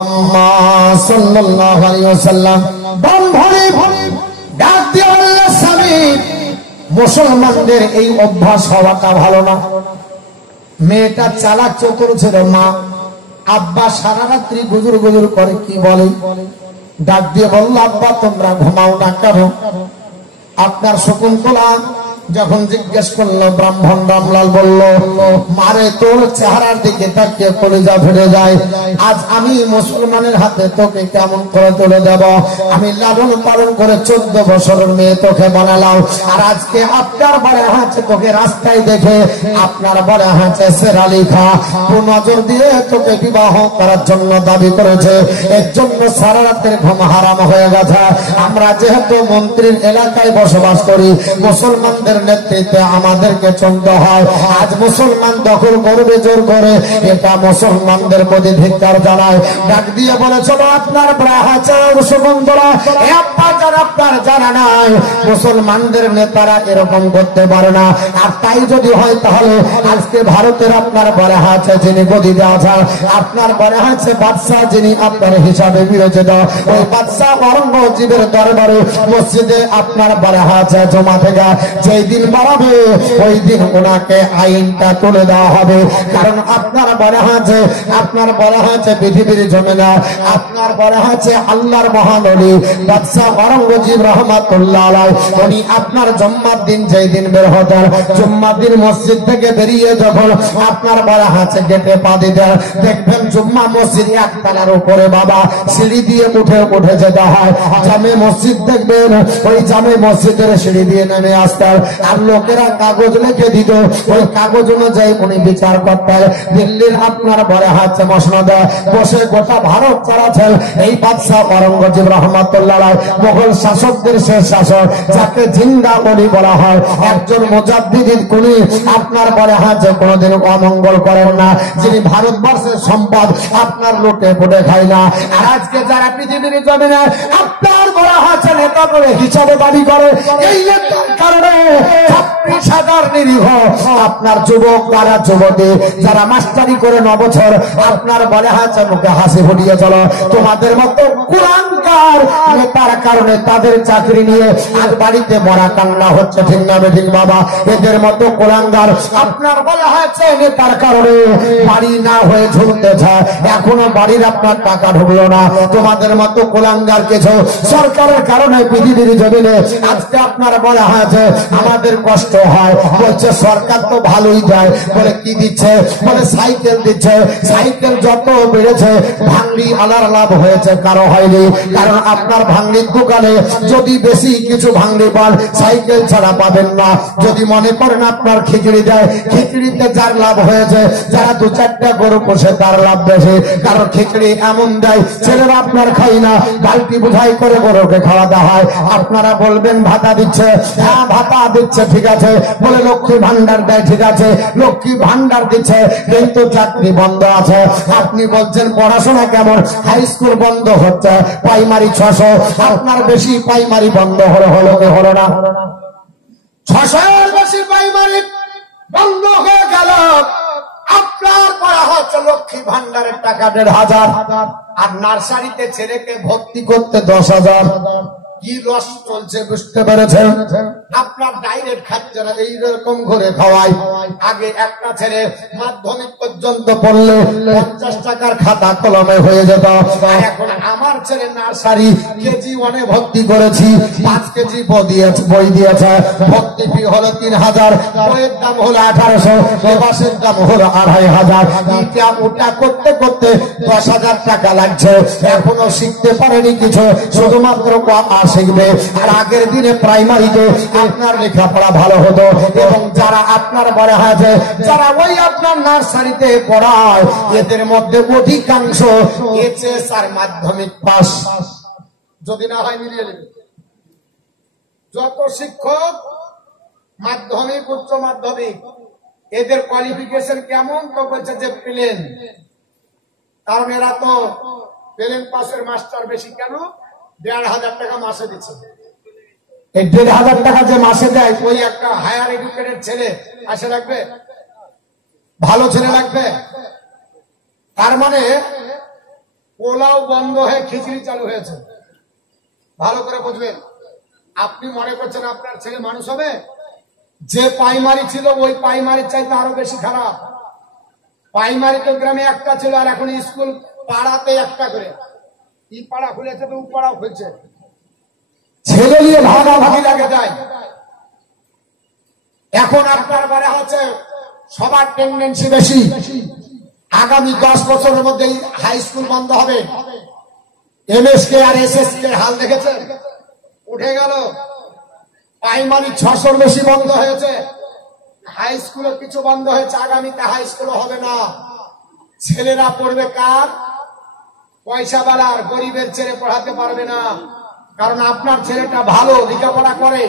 সাল্লাল্লাহু আলাইহি ওয়াসাল্লাম ডাক দিয়ে বললেন, স্বামী মুসলমানদের এই অভ্যাস হওয়াটা ভালো না। মেয়েটা চালাক চতুর ছিল, মা আব্বা সারা রাত্রি গুজুর গুজুর করে কি বলে, ডাক দিয়ে বলল, আব্বা তোমরা ঘুমাও না কেন? আপনার শকুন্তলা যখন জিজ্ঞেস করলো, ব্রাহ্মণ রামলাল বলল, মারে তোর চেহারার দিকে তাকিয়ে কলিজা ফেটে যায়। আজ আমি মুসলমানের হাতে তোকে কেমন করে তুলে দেব? আমি লালন পালন করে 14 বছরের মেয়ে তোকে বানালাম, আর আজকে আপনার বড় হাতে তোকে রাস্তায় দেখে আপনার বড় হাতে সেরালি খা নজর দিয়ে তোকে বিবাহ করার জন্য দাবি করেছে। এর জন্য সারা রাতের ঘুম হারাম হয়ে গেছে। আমরা যেহেতু মন্ত্রীর এলাকায় বসবাস করি, মুসলমানদের নেতৃত্বে আমাদেরকে চলতে হয়। আজ মুসলমান দখল করবে জোর করে, এটা মুসলমানদের প্রতি ধিক্কার জানায়। ডাক দিয়ে বলেছিল, আপনার আপনার জানা নাই মুসলমানদের নেতারা এরকম করতে পারে না। আর তাই যদি হয় তাহলে আজকে ভারতের আপনার বড় আছে যিনি গদিতে আছেন, আপনার বড় আছে বাদশাহ যিনি আপনার হিসাবে বিবেচিত, ওই বাদশাহ অরঙ্গজেবের দরবারে মসজিদে আপনার বড় আছে জমা থেকে যেই দিন বাড়াবে ওই দিন ওনাকে আইনটা তুলে দেওয়া হবে। কারণ আপনার বড় আছে, আপনার বড় আছে পৃথিবীর জমিনে, আপনার বড় আছে আল্লাহর মহানবী বাদশাহ অরঙ্গজেব রহমাতুল্লাহ আলাইহি, উনি আপনার জুম্মার দিন যেই দিন বের হতেন, জুম্মার দিন মসজিদ থেকে বেরিয়ে যখন আপনার বড় আছে গেটে পা দিতেন, দেখবেন জুম্মা মসজিদ একতলার উপরে বাবা সিঁড়ি দিয়ে উঠে উঠে যেতে হয়। জামে মসজিদ দেখবেন, ওই জামে মসজিদের সিঁড়ি দিয়ে নেমে আসতেন, আর লোকেরা কাগজ লিখে দিত, ওই কাগজ অনুযায়ী উনি বিচার করতেন। দিল্লির আপনার বড় হাতে মসনদ বসে গোটা ভারত চালাচ্ছেন এই বাদশাহ অরঙ্গজেব রহমাতুল্লাহ আলাইহি, মুঘল শাসকদের শেষ শাসক, যাকে জিন্দা বলি বলা হয়। একজন মুজাদ্দিদ কোনি আপনার বড় হাতে কোনোদিন অমঙ্গল করেন না, যিনি ভারতবর্ষের সম্পদ আপনার লুটে পুটে খায় না। আর আজকে যারা পৃথিবীর জমিনে আপনার বড় হাতে নেতা করে হিসাবে দাবি করে, এই নেতার কারণে 26,000 নিরীহ আপনার যুবক যারা যুবতী যারা মাস্টারি করে 9 বছর আপনার বলে হাতে মুখে হাসি ফুটিয়ে চলো, তোমাদের মতো কুলাঙ্গার নেতার কারণে তাদের চাকরি নিয়ে আজ বাড়িতে মরা কান্না হচ্ছে। ঠিক না বেঠিক বাবা? এদের মতো কুলাঙ্গার আপনার বলে হাতে নেতার কারণে বাড়ি না হয়ে ঝুলতেছে, এখনো বাড়ির আপনার টাকা ঢুকলো না। তোমাদের মতো কুলাঙ্গার কিছু সরকারের কারণে পৃথিবীর জমিনে আজকে আপনার বলা হয়েছে আমাদের কষ্ট হয়। বলছে সরকার তো ভালোই দেয়, বলে কি দিচ্ছে? বলে সাইকেল দিচ্ছে। সাইকেল যত বেড়েছে ভাঙড়ি আলার লাভ হয়েছে, কারো হয়নি। কারণ আপনার ভাঙড়ির দোকানে যদি বেশি কিছু ভাঙড়ি পান, সাইকেল ছাড়া পাবেন না। যদি মনে করেন আপনার খিচুড়ি দেয়, খিচুড়িতে যার লাভ হয়েছে, যারা 2-4টা গরু পোষে তার লাভ বেশি। কারণ খিচুড়ি এমন দেয় ছেলেরা আপনার খাই না, বালতি বোঝাই করে গরুকে খাওয়াতে হয়। আপনারা বলবেন ভাতা দিচ্ছে, হ্যাঁ ভাতা দিচ্ছে, ঠিক আছে। বলে লক্ষ্মী ভান্ডার দেয়, ঠিক আছে লক্ষ্মী ভান্ডার দিচ্ছে, কিন্তু চাকরি বন্ধ আছে। আপনি বলছেন পড়াশোনা কেমন? হাই স্কুল বন্ধ হচ্ছে, প্রাইমারি 600, আপনার বেশি প্রাইমারি বন্ধ হলো কি হলো না? 600 এর বেশি প্রাইমারি বন্ধ হয়ে গেল। আপনার পড়া হচ্ছে লক্ষ্মী ভান্ডারের টাকা 1,500, আর নার্সারিতে ছেলেকে ভর্তি করতে 10,000। কি রস চলছে বুঝতে পেরেছেন? আপনার ডাইরেক্ট খাচ্ছে না, এইরকম করে খাওয়াই। আগে একটা ছেলে মাধ্যমিক পর্যন্ত পড়লে 50 টাকার খাতা কলমে হয়ে যেত, আর এখন আমার ছেলে নার্সারি কেজি 1-এ ভর্তি করেছি, 5 কেজি বই দিয়েছে, ভর্তি ফি হলো 3,000, বইয়ের দাম হলো 1,800, লেবাসের দাম হলো 2,500। এটা ওটা করতে করতে 10,000 টাকা লাগছে। এখনো শিখতে পারেনি কিছু, শুধুমাত্র শিখবে। আর আগের দিনে প্রাইমারিতে আপনার লেখাপড়া ভালো হতো, এবং যারা আপনার বড় হয়েছে, যারা ওই আপনার নার্সারিতে পড়ায়, এদের মধ্যে অধিকাংশ এইচএস আর মাধ্যমিক পাস। যদি না হয় মিলিয়ে নেবে। যত শিক্ষক মাধ্যমিক উচ্চ মাধ্যমিক, এদের কোয়ালিফিকেশন কেমন? তো বলছে যে প্লেন। কারণ এরা তো প্লেন পাসের মাস্টার বেশি। কেন? 1,500 টাকা মাসে দিচ্ছে। এই 1,500 টাকা যে মাসে দেয়, ওই একটা হায়ার এডুকেটেড ছেলে আসে লাগবে, ভালো ছেলে লাগবে। তার মানে পোলাও বন্ধ হয়ে খিচুড়ি চালু হয়েছে। ভালো করে বুঝবেন। আপনি মনে করছেন আপনার ছেলে মানুষ হবে? যে প্রাইমারি ছিল ওই প্রাইমারির চাইতে আরো বেশি খারাপ। প্রাইমারি তো গ্রামে একটা ছিল, আর এখন স্কুল পাড়াতে একটা করে। ই পাড়া খুলেছে তো ও পাড়াও খুলছে, ছেলে নিয়ে ভাগাভাগি লাগে যায়। এখন আপনার বলা হচ্ছে সবার টেন্ডেন্সি বেশি। আগামী 10 বছরের মধ্যে হাই স্কুল বন্ধ হবে। এমএসকে আর এসএসকে হাল দেখেছেন, উঠে গেল। প্রাইমারি 600-র বেশি বন্ধ হয়েছে, হাই স্কুলে কিছু বন্ধ হয়েছে। আগামীতে হাই স্কুল হবে না। ছেলেরা পড়বে কার? পয়সাওয়ালার। গরিবের ছেলে পড়াতে পারবে না, কারণ আপনার ছেলেটা ভালো লেখাপড়া করে।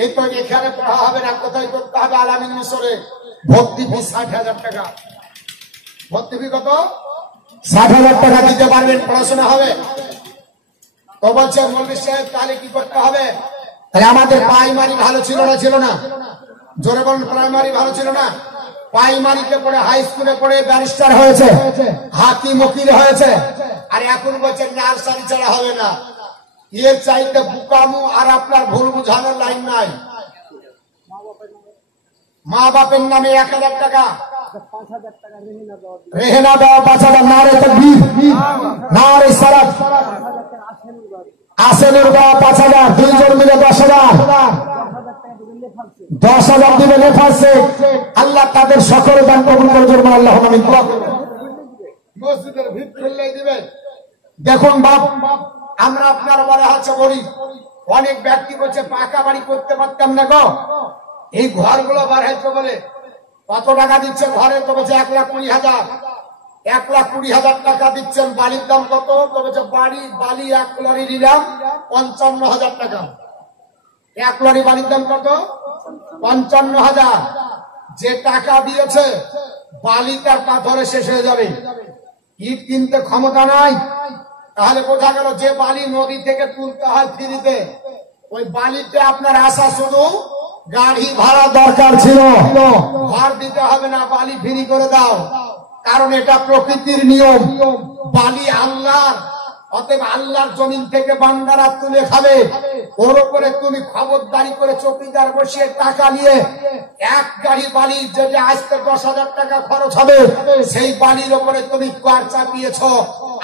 এই তো এখানে পড়া হবে না, কোথায় করতে হবে? আলামিন মিশরে। ভর্তি ফি 60,000 টাকা। ভর্তি ফি কত? 60,000 টাকা দিতে পারবেন, পড়াশোনা হবে। তো বলছে মৌলভী সাহেব তাহলে কি করতে হবে? তাহলে আমাদের প্রাইমারি ভালো ছিল না? ছিল না? জোরে বলুন, প্রাইমারি ভালো ছিল না? প্রাইমারিতে পড়ে হাই স্কুলে পড়ে ব্যারিস্টার হয়েছে, হাকিম উকিল হয়েছে, আর এখন বলছে নার্সারি ছাড়া হবে না। এর চাইতে বুকামু আর আপনার ভুল বুঝানোর লাইন নাই। মা বাপের নামে 1,000 টাকা রেহেনা দেওয়া, 5,000 নারে তাকবীর, নারে সালাত, আসেনুর দেওয়া 5,000, 2 জন মিলে 10,000, 10,000 দিবে নেফাসে। আল্লাহ তাদের সকল দান কবুল করবেন, আল্লাহুম্মা আমিন। মসজিদের ভিত খুললে দিবে। দেখুন বাপ, আমরা আপনার বলা হচ্ছে বলি, অনেক ব্যক্তি বলছে পাকা বাড়ি করতে পারতাম না গো, এই ঘরগুলো বার হয়েছে বলে। কত টাকা দিচ্ছে ঘরে? তো বলছে 1,20,000। 1,20,000 টাকা দিচ্ছেন। বালির দাম কত? তো বলছে বালি 1 লরি নিলাম 55,000 টাকা। 1 লরি বালির দাম কত? 55,000। যে টাকা দিয়েছে বালিটার পাথরে শেষ হয়ে যাবে, ইট কিনতে ক্ষমতা নাই। তাহলে বোঝা গেল যে বালি নদী থেকে তুলতে হয় ফ্রিতে, ওই বালিতে আপনার আসা শুধু গাড়ি ভাড়া দরকার ছিল, ঘর দিতে হবে না, বালি ফ্রি করে দাও। কারণ এটা প্রকৃতির নিয়ম, বালি আল্লাহর। অতএব আল্লাহর জমিন থেকে বান্দারা তুলে খাবে। ওর উপরে তুমি খবরদারি করে চৌকিদার বসিয়ে টাকা নিয়ে 1 গাড়ি বালি যদি আসতে 10,000 টাকা খরচ হবে, সেই বালির উপরে তুমি কর চাপিয়েছ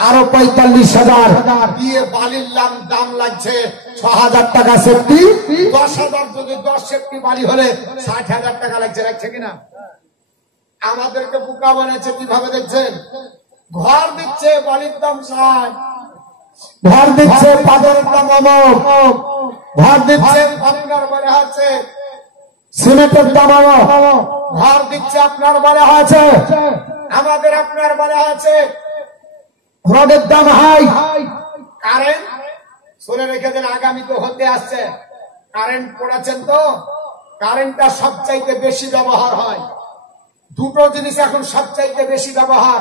আরো 45,000 দিয়ে। বালির দাম লাগছে 6,000 টাকা সেফটি। 10,000 যদি 10 সেফটি বালি হলে 60,000 টাকা লাগছে কিনা? আমাদেরকে বোকা বানাচ্ছে। কিভাবে দেখছেন? ঘর দিচ্ছে বালির দাম 60, ঘর দিচ্ছে পাথরের দাম অমুক, ঘর দিচ্ছে আপনার বলে আছে সিমেন্টের দাম অমুক, ঘর দিচ্ছে আপনার বলে আছে আমাদের আপনার বলে আছে রডের দাম হাই। কারেন্ট শুনে রেখে দেন, আগামী তো হতে আসছে। কারেন্ট পড়েছেন তো? কারেন্টটা সবচাইতে বেশি ব্যবহার হয়। দুটো জিনিস এখন সবচাইতে বেশি ব্যবহার,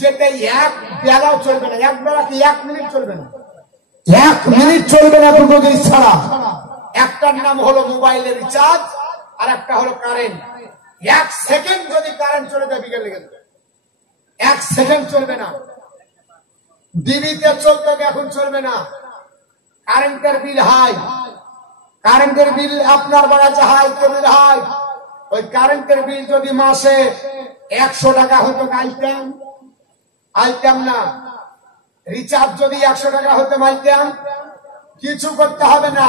যেটা 1 বেলাও চলবে না। 1 বেলা কি 1 মিনিট চলবে না? 1 মিনিট চলবে না দুটো জিনিস ছাড়া। একটার নাম হলো মোবাইলের রিচার্জ, আর একটা হলো কারেন্ট। 1 সেকেন্ড যদি কারেন্ট চলে যায় বিকেল লেগে যাবে। 1 সেকেন্ড চলবে না। ডিবিতে চলতে হবে, এখন চলবে না। কারেন্টের বিল হাই, কারেন্টের বিল আপনার বাড়াচ্ছে হাই, কেবিল হাই। ওই কারেন্টের বিল যদি মাসে 100 টাকা হতো আইতাম না। রিচার্জ যদি 100 টাকা হতে মাইতাম, কিছু করতে হবে না।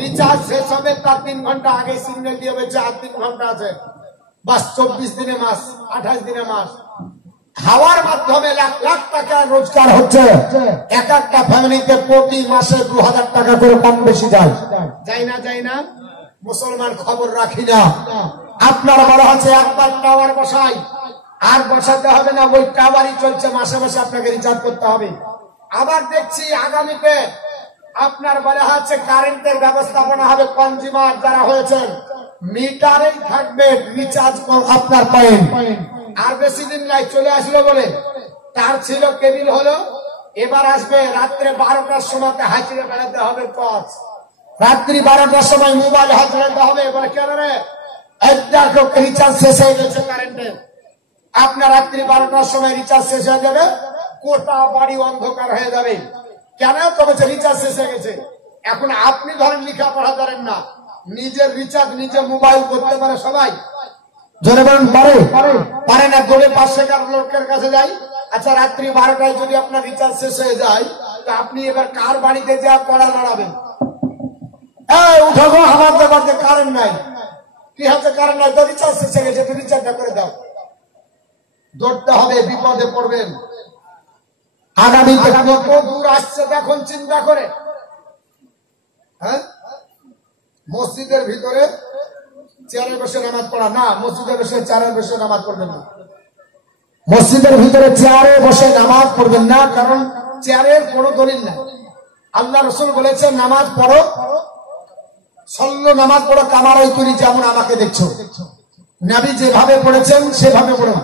রিচার্জ শেষ হবে তার 3 ঘন্টা আগে সিগন্যাল দিয়ে বলছে আর 3 ঘন্টা আছে, বাস 24 দিনে মাস, 28 দিনে মাস। খাওয়ার মাধ্যমে লাখ লাখ টাকা রোজগার হচ্ছে। এক একটা ফ্যামিলিতে প্রতি মাসে 2,000 টাকা করে কম বেশি যায় না? মুসলমান খবর রাখি না। আপনার বলা হচ্ছে একবার টাওয়ার বসাই, আর বসাতে হবে না, ওই টাওয়ারই চলছে, মাসে মাসে আপনাকে রিচার্জ করতে হবে। আবার দেখছি আগামীতে আপনার বলা হচ্ছে কারেন্টের ব্যবস্থাপনা হবে। কনজিউমার যারা হয়েছেন মিটারেই থাকবে রিচার্জ আপনার পয়েন্ট। আর বেশি দিন নাই, চলে আসলো বলে তার ছিল, কেবিল হলো। এবার আসবে রাত্রে 12টার সময় হাঁচিয়ে বেড়াতে হবে টর্চ, রাত্রি 12টার সময় মোবাইল হাত বেড়াতে হবে। এবার কেন রে? রিচার্জ শেষ হয়ে গেছে কারেন্টের। আপনার রাত্রি 12টার সময় রিচার্জ শেষ হয়ে যাবে, গোটা বাড়ি অন্ধকার হয়ে যাবে। কেন? তবে রিচার্জ শেষ হয়ে গেছে। এখন আপনি ধরেন লেখাপড়া করেন না, নিজের রিচার্জ নিজে মোবাইল করতে পারে সবাই? জোরে বলেন পারে? পারে না। দৌড়ে পাশেকার লোকের কাছে যাই। আচ্ছা, রাত্রি 12টায় যদি আপনার রিচার্জ শেষ হয়ে যায়, তো আপনি এবার কার বাড়িতে যা পড়া লড়াবেন? উঠো গো, আমার বাড়িতে কারেন্ট নাই। কি হচ্ছে? কারেন্ট নাই তো রিচার্জ শেষ হয়ে গেছে, রিচার্জটা করে দাও। দৌড়তে হবে, বিপদে পড়বেন। আগামীতে কত দূর আসছে দেখুন, চিন্তা করে। হ্যাঁ, মসজিদের ভিতরে চেয়ারে বসে নামাজ পড়া না, মসজিদের বসে চেয়ারে বসে নামাজ পড়বেন না। মসজিদের ভিতরে চেয়ারে বসে নামাজ পড়বেন না, কারণ চেয়ারের কোনো দলিল নাই। আল্লাহ রসুল বলেছেন নামাজ পড়ো, সল্লো নামাজ পড়ো কামারাই করি, যেমন আমাকে দেখছো। নবী যেভাবে পড়েছেন সেভাবে পড়ো।